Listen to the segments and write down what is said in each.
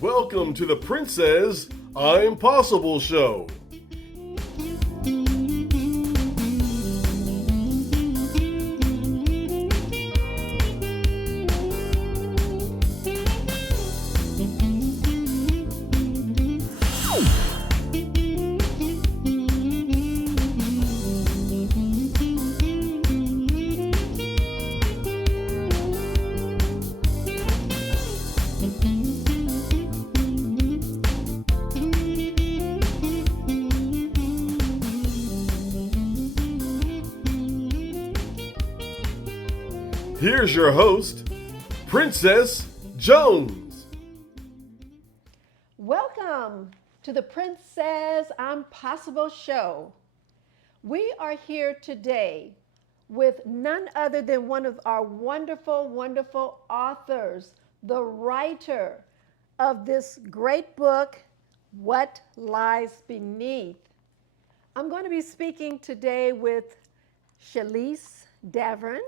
Welcome to the Princess I'm Possible show. Here's your host, Princess Jones. Welcome to the Princess I'm Possible show. We are here today with none other than one of our wonderful, wonderful authors, the writer of this great book, What Lies Beneath. I'm going to be speaking today with Shalise Davern.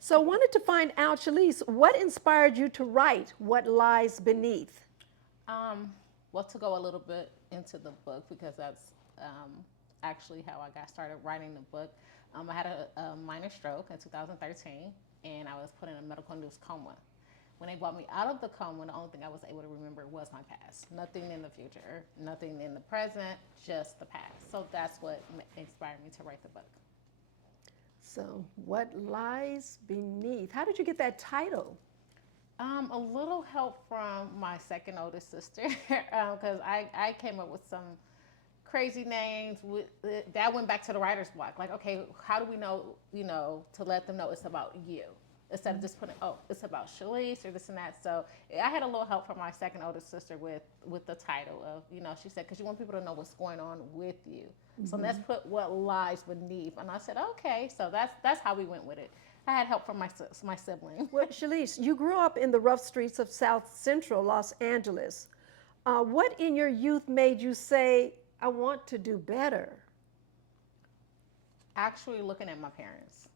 So I wanted to find out, Shalise, what inspired you to write What Lies Beneath? Well, to go a little bit into the book, because that's actually how I got started writing the book. I had a minor stroke in 2013, and I was put in a medical induced coma. When they brought me out of the coma, the only thing I was able to remember was my past. Nothing in the future, nothing in the present, just the past. So that's what inspired me to write the book. So, What Lies Beneath? How did you get that title? A little help from my second oldest sister, because I came up with some crazy names. That went back to the writer's block. Like, okay, how do we know, to let them know it's about you, instead of just putting, oh, it's about Shalise or this and that. So I had a little help from my second oldest sister with the title of, she said, because you want people to know what's going on with you. Mm-hmm. So let's put what lies beneath. And I said, okay. So that's how we went with it. I had help from my sibling. Well, Shalise, you grew up in the rough streets of South Central Los Angeles. What in your youth made you say, I want to do better? Actually, looking at my parents.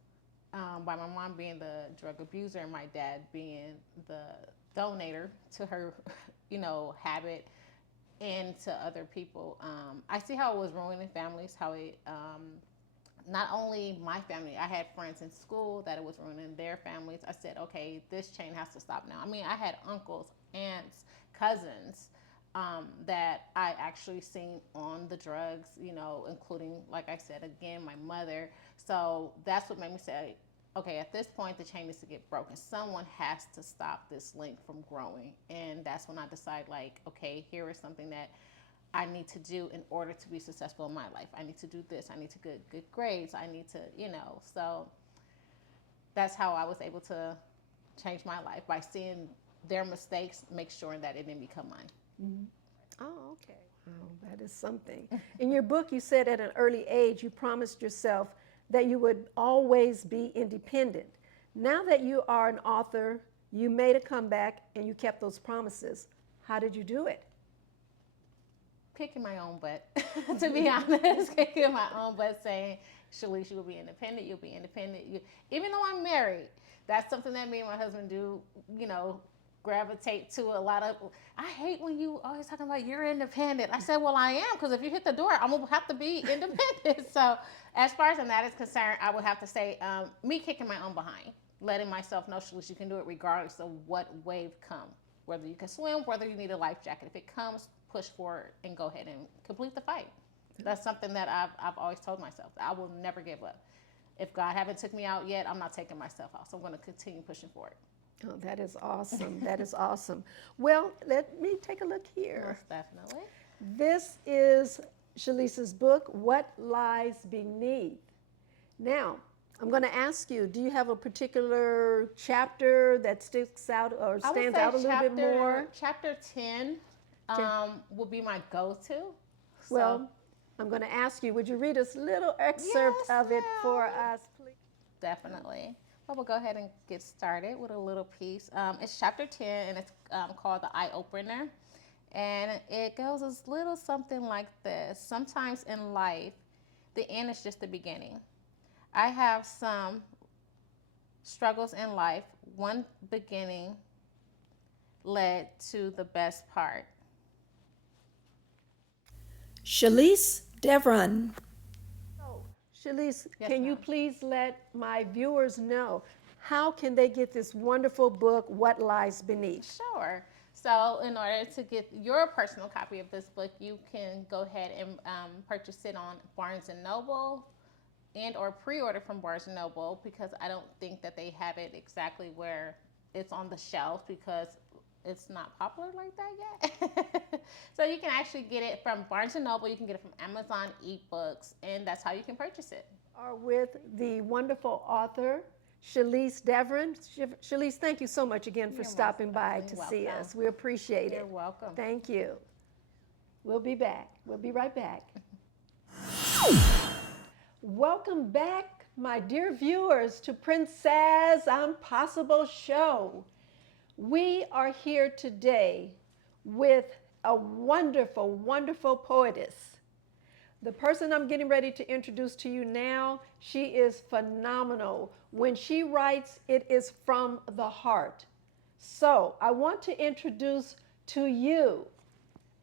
By my mom being the drug abuser and my dad being the donator to her, habit and to other people. I see how it was ruining families, how it, not only my family, I had friends in school that it was ruining their families. I said, okay, this chain has to stop now. I mean, I had uncles, aunts, cousins that I actually seen on the drugs, including, like I said, again, my mother. So that's what made me say, okay, at this point, the chain needs to get broken. Someone has to stop this link from growing. And that's when I decided, like, okay, here is something that I need to do in order to be successful in my life. I need to do this. I need to get good grades. I need to, so that's how I was able to change my life, by seeing their mistakes, make sure that it didn't become mine. Mm-hmm. Oh, okay. Oh, that is something. In your book, you said at an early age, you promised yourself that you would always be independent. Now that you are an author, you made a comeback and you kept those promises. How did you do it? Kicking my own butt, to be honest, kicking my own butt, saying, Shalise, you'll be independent, you'll be independent. Even though I'm married, that's something that me and my husband do, gravitate to a lot of. I hate when you always talking about you're independent. I said, well, I am, because if you hit the door, I'm going to have to be independent. So as far as that is concerned, I would have to say me kicking my own behind, letting myself know, Shalise, you can do it regardless of what wave comes. Whether you can swim, whether you need a life jacket. If it comes, push forward and go ahead and complete the fight. That's something that I've always told myself. I will never give up. If God haven't took me out yet, I'm not taking myself out. So I'm going to continue pushing forward. Oh, that is awesome. That is awesome. Well, let me take a look here. Most definitely. This is Shalise's book, What Lies Beneath. Now, I'm going to ask you, do you have a particular chapter that sticks out or stands out a little bit more? Chapter 10 will be my go-to. Well, I'm going to ask you, would you read us a little excerpt of it for us, please? Definitely. Well, we'll go ahead and get started with a little piece. It's chapter 10, and it's called The Eye Opener. And it goes a little something like this. Sometimes in life, the end is just the beginning. I have some struggles in life. One beginning led to the best part. Shalise Davern. So, Shalise, Yes, can you ma'am. please let my viewers know how can they get this wonderful book, What Lies Beneath? Sure. So, in order to get your personal copy of this book, you can go ahead and purchase it on Barnes and Noble, and or pre-order from Barnes and Noble, because I don't think that they have it exactly where it's on the shelf, because it's not popular like that yet. So you can actually get it from Barnes and Noble. You can get it from Amazon eBooks, and that's how you can purchase it. Are with the wonderful author, Shalise Davern. Shalise, thank you so much again for You're stopping by most to welcome. see us. We appreciate it. You're welcome. Thank you. We'll be back. We'll be right back. Welcome back, my dear viewers, to Princess Impossible Show. We are here today with a wonderful, wonderful poetess. The person I'm getting ready to introduce to you now, she is phenomenal. When she writes, it is from the heart. So I want to introduce to you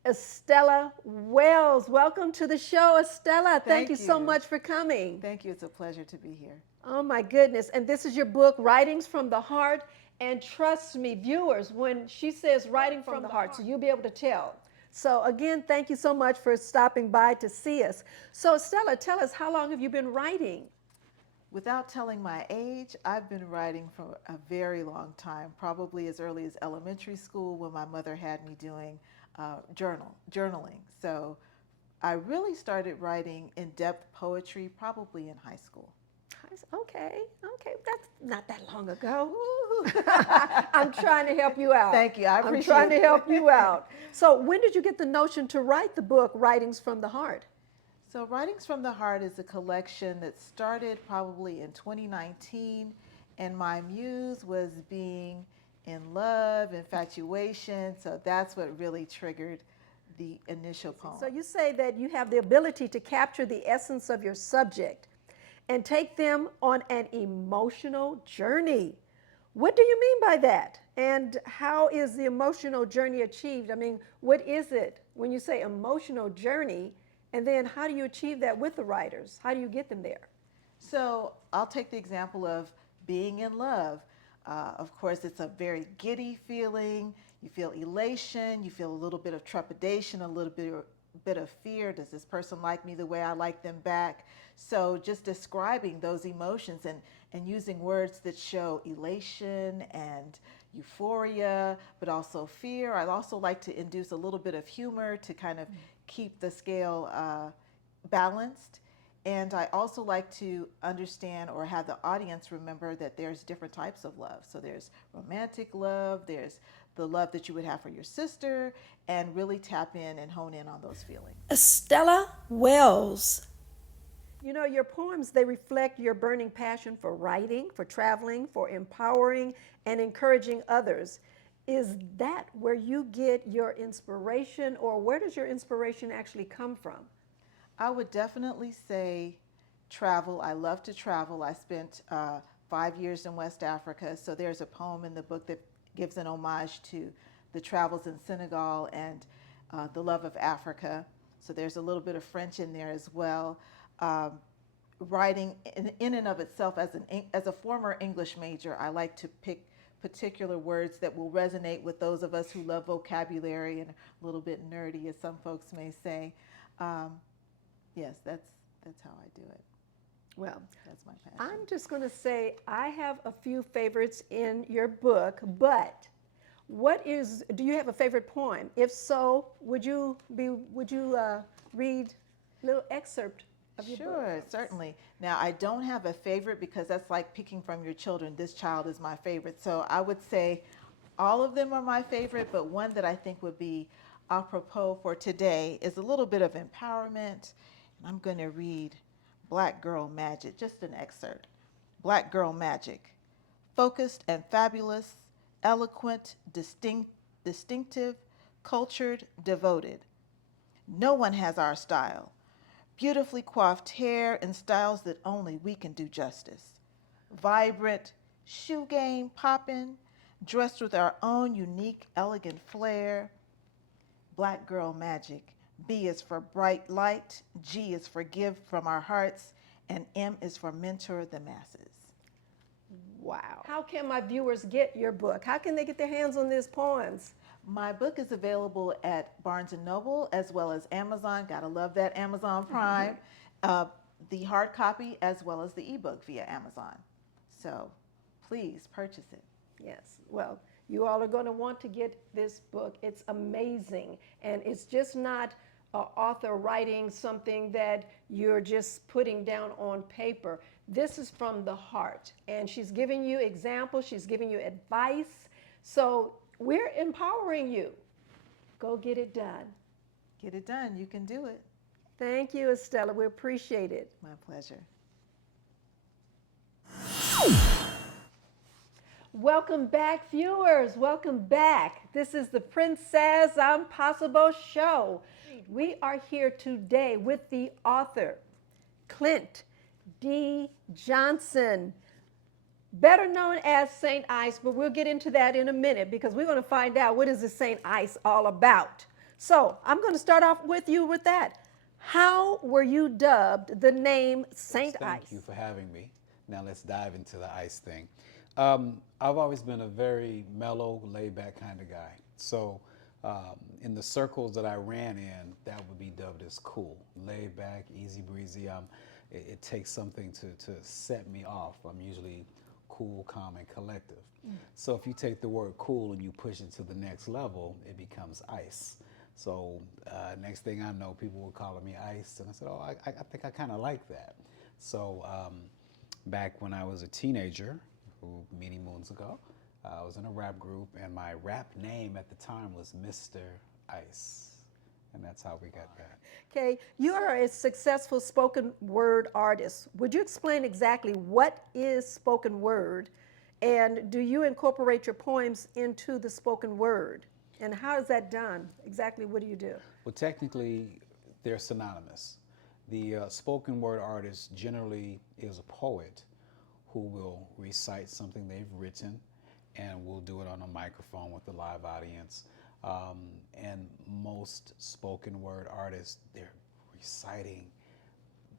Estella Wells. Welcome to the show, Estella. Thank you so much for coming. Thank you. It's a pleasure to be here. Oh my goodness. And this is your book, Writings from the Heart. And trust me, viewers, when she says writing from the heart, so you'll be able to tell. So again, thank you so much for stopping by to see us. So Estella, tell us, how long have you been writing? Without telling my age, I've been writing for a very long time, probably as early as elementary school, when my mother had me doing journaling. So I really started writing in-depth poetry probably in high school. Okay, that's not that long ago. I'm trying to help you out. Thank you, I I'm appreciate trying to it. help you out. So when did you get the notion to write the book, Writings from the Heart? So Writings from the Heart is a collection that started probably in 2019, and my muse was being in love, infatuation, so that's what really triggered the initial poem. So you say that you have the ability to capture the essence of your subject and take them on an emotional journey. What do you mean by that? And how is the emotional journey achieved? I mean, what is it when you say emotional journey? And then how do you achieve that with the writers? How do you get them there? So I'll take the example of being in love. Of course, it's a very giddy feeling. You feel elation, you feel a little bit of trepidation, a little bit of fear. Does this person like me the way I like them back? So just describing those emotions and using words that show elation and euphoria, but also fear. I also like to induce a little bit of humor to kind of keep the scale balanced. And I also like to understand or have the audience remember that there's different types of love. So there's romantic love, there's the love that you would have for your sister, and really tap in and hone in on those feelings. Estella Wells. You know, your poems, they reflect your burning passion for writing, for traveling, for empowering and encouraging others. Is that where you get your inspiration, or where does your inspiration actually come from? I would definitely say travel. I love to travel. I spent 5 years in West Africa, so there's a poem in the book that gives an homage to the travels in Senegal and the love of Africa. So there's a little bit of French in there as well. Writing in and of itself, as a former English major, I like to pick particular words that will resonate with those of us who love vocabulary and a little bit nerdy, as some folks may say. Yes, that's how I do it. Well, That's my passion. I'm just going to say I have a few favorites in your book, but do you have a favorite poem? If so, would you read a little excerpt of your book? Sure, certainly. Now, I don't have a favorite because that's like picking from your children. This child is my favorite. So I would say all of them are my favorite, but one that I think would be apropos for today is a little bit of empowerment. And I'm going to read Black Girl Magic, just an excerpt. Black Girl Magic. Focused and fabulous, eloquent, distinctive, cultured, devoted. No one has our style. Beautifully coiffed hair in styles that only we can do justice. Vibrant, shoe game poppin', dressed with our own unique, elegant flair. Black girl magic. B is for bright light, G is for give from our hearts, and M is for mentor the masses. Wow. How can my viewers get your book? How can they get their hands on these poems? My book is available at Barnes & Noble as well as Amazon. Gotta love that Amazon Prime. The hard copy as well as the ebook via Amazon. So please purchase it. Yes. Well, you all are going to want to get this book. It's amazing. And it's just not an author writing something that you're just putting down on paper. This is from the heart. And she's giving you examples, she's giving you advice. So we're empowering you. Go get it done. Get it done. You can do it. Thank you, Estella. We appreciate it. My pleasure. Welcome back, viewers. Welcome back. This is the Princess Impossible Show. We are here today with the author, Clint D. Johnson, better known as St. Ice, but we'll get into that in a minute because we're going to find out what is the St. Ice all about. So I'm going to start off with you with that. How were you dubbed the name St. Ice? Thank you for having me. Now let's dive into the ice thing. I've always been a very mellow, laid-back kind of guy. So in the circles that I ran in, that would be dubbed as cool, laid-back, easy breezy. It takes something to set me off. I'm usually cool, calm, and collective. So if you take the word cool and you push it to the next level, it becomes ice. So next thing I know, people were calling me Ice, and I said, oh, I think I kind of like that. So back when I was a teenager, many moons ago, I was in a rap group, and my rap name at the time was Mr. Ice, and that's how we got that. Okay, you are a successful spoken word artist. Would you explain exactly what is spoken word, and do you incorporate your poems into the spoken word? And how is that done? Exactly what do you do? Well, technically, they're synonymous. The spoken word artist generally is a poet who will recite something they've written, and will do it on a microphone with a live audience. And most spoken word artists, they're reciting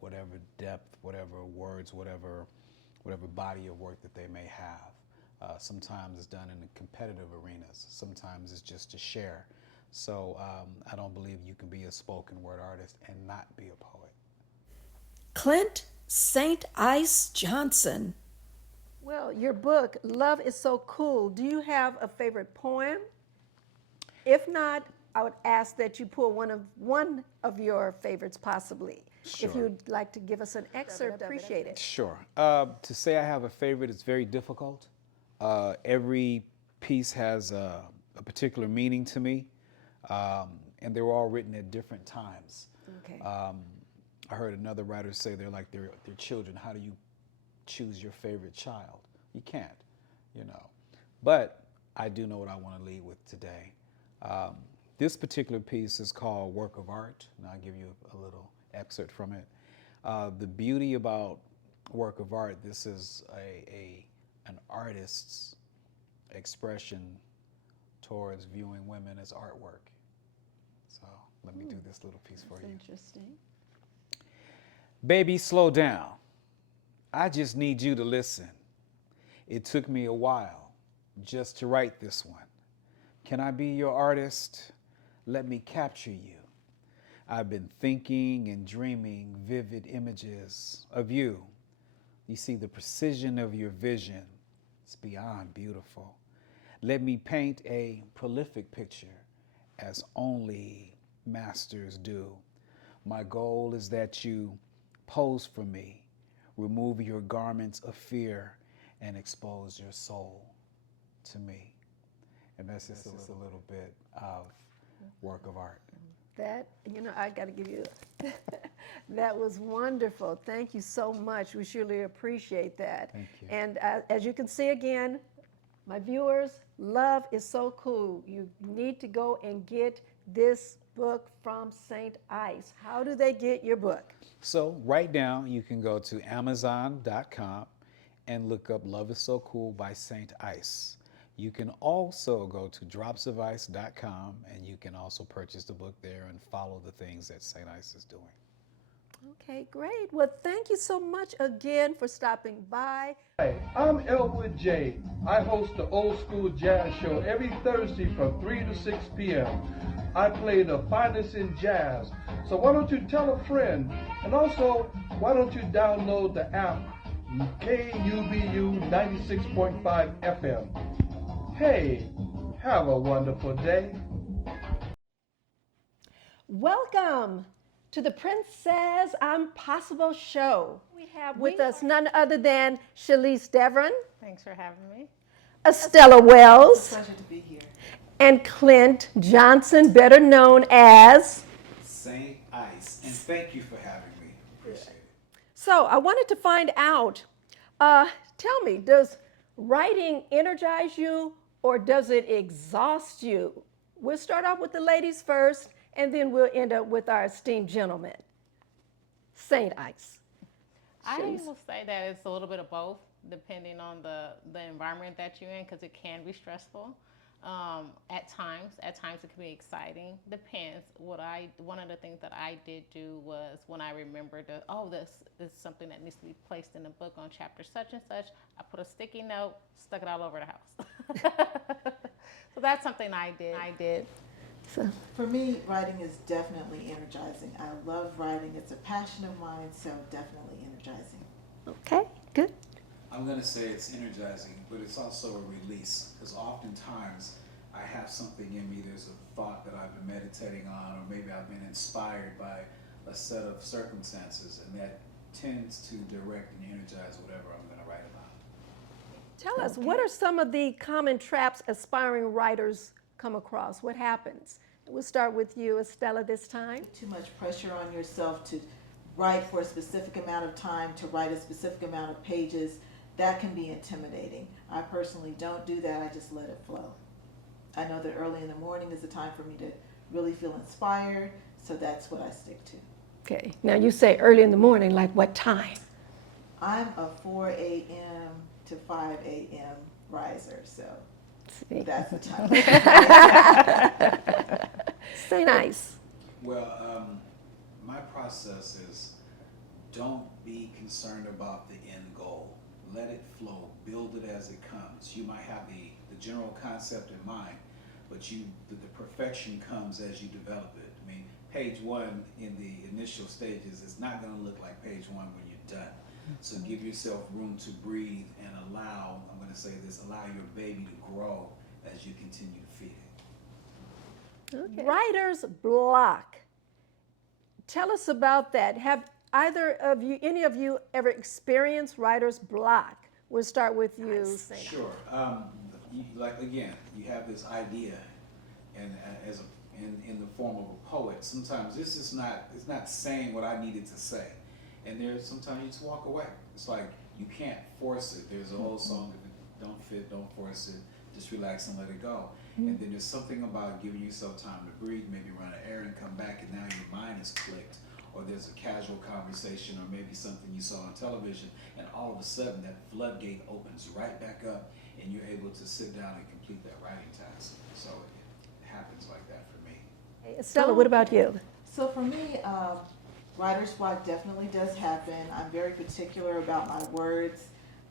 whatever depth, whatever words, whatever body of work that they may have. Sometimes it's done in competitive arenas. Sometimes it's just to share. So I don't believe you can be a spoken word artist and not be a poet. Clint St. Ice Johnson. Well, your book, Love is So Cool. Do you have a favorite poem? If not, I would ask that you pull one of your favorites possibly. Sure. If you'd like to give us an excerpt, appreciate it. Sure. To say I have a favorite is very difficult. Every piece has a particular meaning to me, and they were all written at different times. Okay. I heard another writer say they're like their children. How do you choose your favorite child? You can't, you know. But I do know what I want to lead with today. This particular piece is called Work of Art, and I'll give you a little excerpt from it. The beauty about Work of Art, this is an artist's expression towards viewing women as artwork. So let me do this little piece for you. Interesting. Baby, slow down. I just need you to listen. It took me a while just to write this one. Can I be your artist? Let me capture you. I've been thinking and dreaming vivid images of you. You see, the precision of your vision is beyond beautiful. Let me paint a prolific picture as only masters do. My goal is that you pose for me, remove your garments of fear, and expose your soul to me. And that's just a little bit of Work of Art. That, I got to give you, that was wonderful. Thank you so much. We surely appreciate that. Thank you. And as you can see again, my viewers, Love is So Cool. You need to go and get this book from St. Ice. How do they get your book? So right now you can go to Amazon.com and look up Love is So Cool by St. Ice. You can also go to dropsofice.com and you can also purchase the book there and follow the things that St. Ice is doing. Okay, great. Well, thank you so much again for stopping by. Hi, I'm Elwood J. I host the Old School Jazz Show every Thursday from 3 to 6 p.m. I play the finest in jazz. So why don't you tell a friend? And also, why don't you download the app KUBU 96.5 FM. Hey, have a wonderful day. Welcome to the Prince Says I'm Possible show. We have with us none other than Shalise Davern, Thanks for having me. Estella Wells, Pleasure to be here. and Clint Johnson, better known as. St. Ice, and thank you for having me. Appreciate it. So I wanted to find out, tell me, does writing energize you or does it exhaust you? We'll start off with the ladies first, and then we'll end up with our esteemed gentleman, St. Ice. I Shalise. will say that it's a little bit of both, depending on the environment that you're in, because it can be stressful. At times it can be exciting. Depends. One of the things that I did do was when I remembered that, this is something that needs to be placed in the book on chapter such and such, I put a sticky note, stuck it all over the house. So that's something I did. So, For me, writing is definitely energizing. I love writing. It's a passion of mine, so definitely energizing. okay, good. I'm going to say it's energizing, but it's also a release, because oftentimes I have something in me, there's a thought that I've been meditating on, or maybe I've been inspired by a set of circumstances, and that tends to direct and energize whatever I'm going to write about. Tell us, what are some of the common traps aspiring writers come across? What happens? We'll start with you, Estella, this time. Too much pressure on yourself to write for a specific amount of time, to write a specific amount of pages. That can be intimidating. I personally don't do that. I just let it flow. I know that early in the morning is the time for me to really feel inspired, so that's what I stick to. Okay, now you say early in the morning, like what time? I'm a 4 a.m. to 5 a.m. riser, so See. that's the time. Say nice. Well, my process is don't be concerned about the end goal. Let it flow. Build it as it comes. You might have the general concept in mind, but the perfection comes as you develop it. I mean, page one in the initial stages is not going to look like page one when you're done. So give yourself room to breathe and allow your baby to grow as you continue to feed it. Okay. Writer's block. Tell us about that. Have any of you ever experienced writer's block? We'll start with you. St. Sure. You have this idea, and in the form of a poet. Sometimes it's not saying what I needed to say, and sometimes you just walk away. It's like you can't force it. There's an old song: if it don't fit, don't force it. Just relax and let it go. And then there's something about giving yourself time to breathe, maybe run an errand, come back, and now your mind is clicked. Or there's a casual conversation, or maybe something you saw on television, and all of a sudden that floodgate opens right back up, and you're able to sit down and complete that writing task. So it happens like that for me. Estella, what about you? So for me, writer's block definitely does happen. I'm very particular about my words,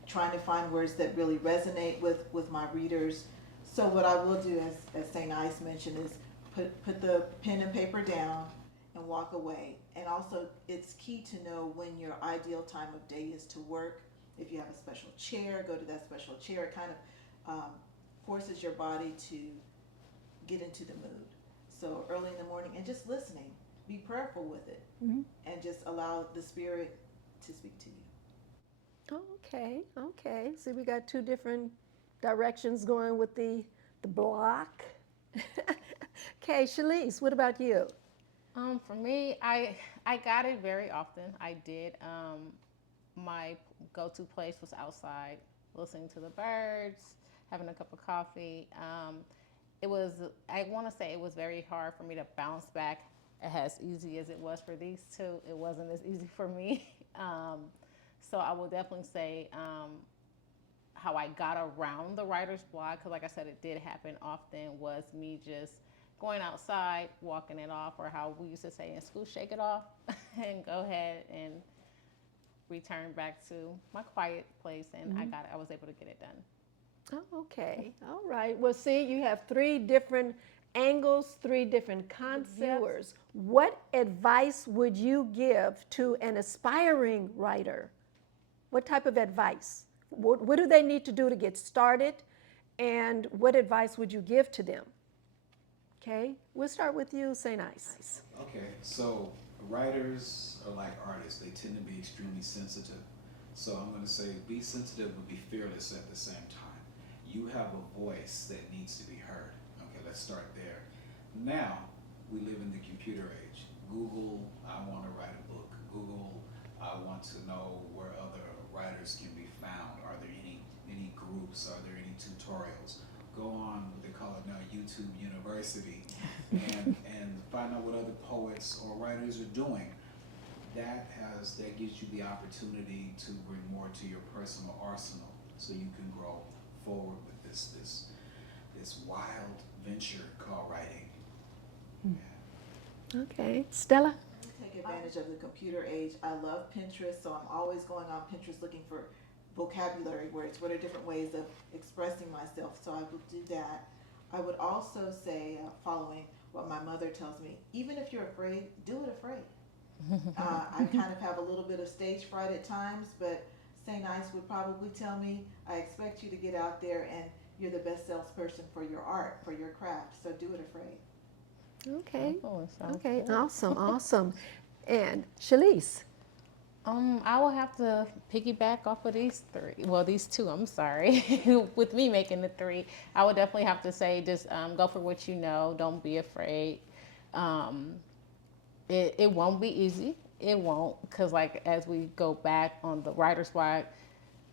trying to find words that really resonate with my readers. So what I will do, as St. Ice mentioned, is put the pen and paper down and walk away. And also, it's key to know when your ideal time of day is to work. If you have a special chair, go to that special chair. It kind of forces your body to get into the mood. So early in the morning, and just listening, be prayerful with it, and just allow the Spirit to speak to you. Okay. See, we got two different directions going with the block. Okay, Shalise, what about you? For me, I got it very often. I did. My go-to place was outside, listening to the birds, having a cup of coffee. I want to say it was very hard for me to bounce back as easy as it was for these two. It wasn't as easy for me. So I will definitely say how I got around the writer's block, because like I said, it did happen often, was me just going outside, walking it off, or how we used to say in school, shake it off, and go ahead and return back to my quiet place, and I was able to get it done. Oh, okay. All right. Well, see, you have 3 different angles, 3 different concepts. What advice would you give to an aspiring writer? What type of advice? What do they need to do to get started? And what advice would you give to them? Okay, we'll start with you, St. Ice. Okay, so writers are like artists. They tend to be extremely sensitive. So I'm going to say be sensitive but be fearless at the same time. You have a voice that needs to be heard. Okay, let's start there. Now, we live in the computer age. Google, I want to write a book. Google, I want to know where other writers can be found. Are there any groups? Are there any tutorials? Go on, what they call it now, YouTube University, and find out what other poets or writers are doing. That gives you the opportunity to bring more to your personal arsenal, so you can grow forward with this wild venture called writing. Yeah. Okay, Stella? Take advantage of the computer age. I love Pinterest, so I'm always going on Pinterest looking for vocabulary words. What are different ways of expressing myself? So I will do that. I would also say, following what my mother tells me, even if you're afraid, do it afraid. I kind of have a little bit of stage fright at times, but St. Ice would probably tell me, I expect you to get out there and you're the best salesperson for your art, for your craft, so do it afraid. Okay. Oh, Okay, good. awesome. And Shalise? I will have to piggyback off of these 3. Well, these 2, I'm sorry. With me making the 3, I would definitely have to say just go for what you know. Don't be afraid. It won't be easy. It won't, because like as we go back on the writer's block,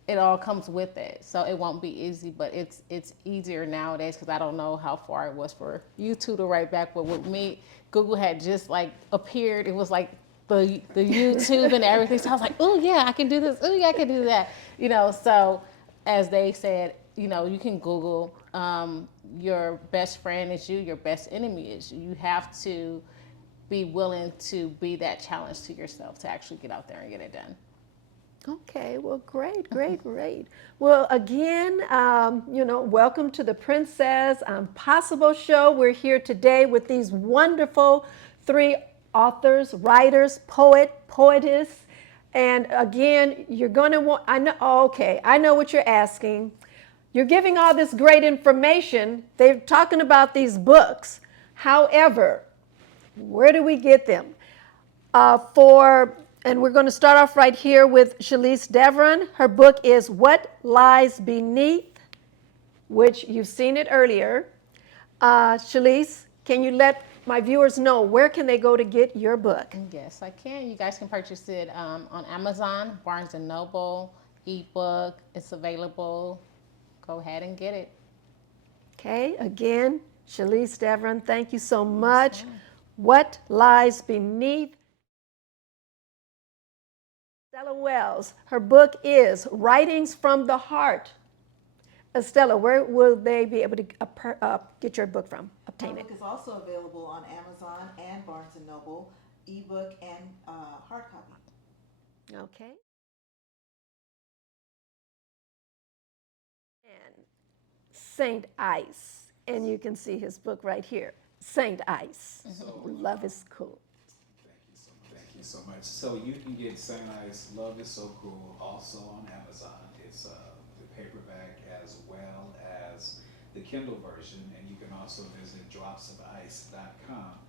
it all comes with it. So it won't be easy, but it's easier nowadays, because I don't know how far it was for you 2 to write back, but with me, Google had just like appeared. It was like the YouTube and everything. So I was like, oh yeah, I can do this. Oh yeah, I can do that. So as they said, you can Google, your best friend is you, your best enemy is you. You have to be willing to be that challenge to yourself to actually get out there and get it done. Okay, well, great. Well, again, welcome to the Princess Impossible Show. We're here today with these wonderful 3 authors, writers, poetess. And again, you're going to want, I know what you're asking. You're giving all this great information. They're talking about these books. However, where do we get them? And we're going to start off right here with Shalise Davern. Her book is What Lies Beneath, which you've seen it earlier. Shalise, can you let my viewers know where can they go to get your book? Yes, I can. You guys can purchase it on Amazon, Barnes & Noble, ebook. It's available. Go ahead and get it. Okay, again, Shalise Davern, thank you so much. What Lies Beneath? Estella Wells, her book is Writings from the Heart. Estella, where will they be able to get your book from, obtain My it? book is also available on Amazon and Barnes & Noble, ebook and hard copy. Okay. And St. Ice, and you can see his book right here, St. Ice. Love is cool. Thank you so much. So you can get St. Ice, Love is So Cool, also on Amazon. It's the paperback as well as the Kindle version, and you can also visit dropsofice.com.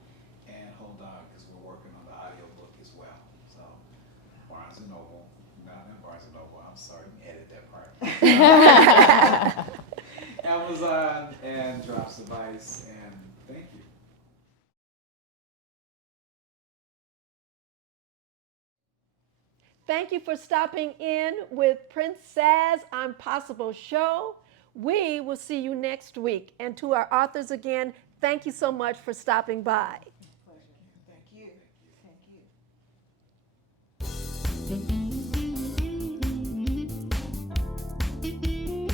And hold on, because we're working on the audiobook as well. So Barnes & Noble, not Barnes & Noble, I'm sorry, edit that part. Amazon and Drops of Ice, and thank you. Thank you for stopping in with Princess Impossible Show. We will see you next week. And to our authors again, thank you so much for stopping by. Pleasure. Thank you. Thank you.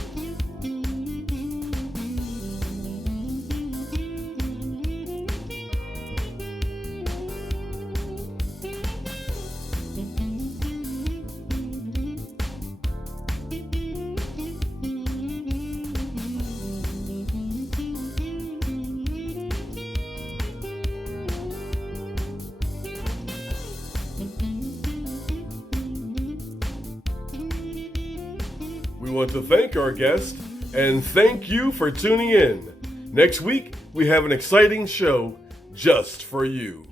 We want to thank our guest and thank you for tuning in. Next week, we have an exciting show just for you.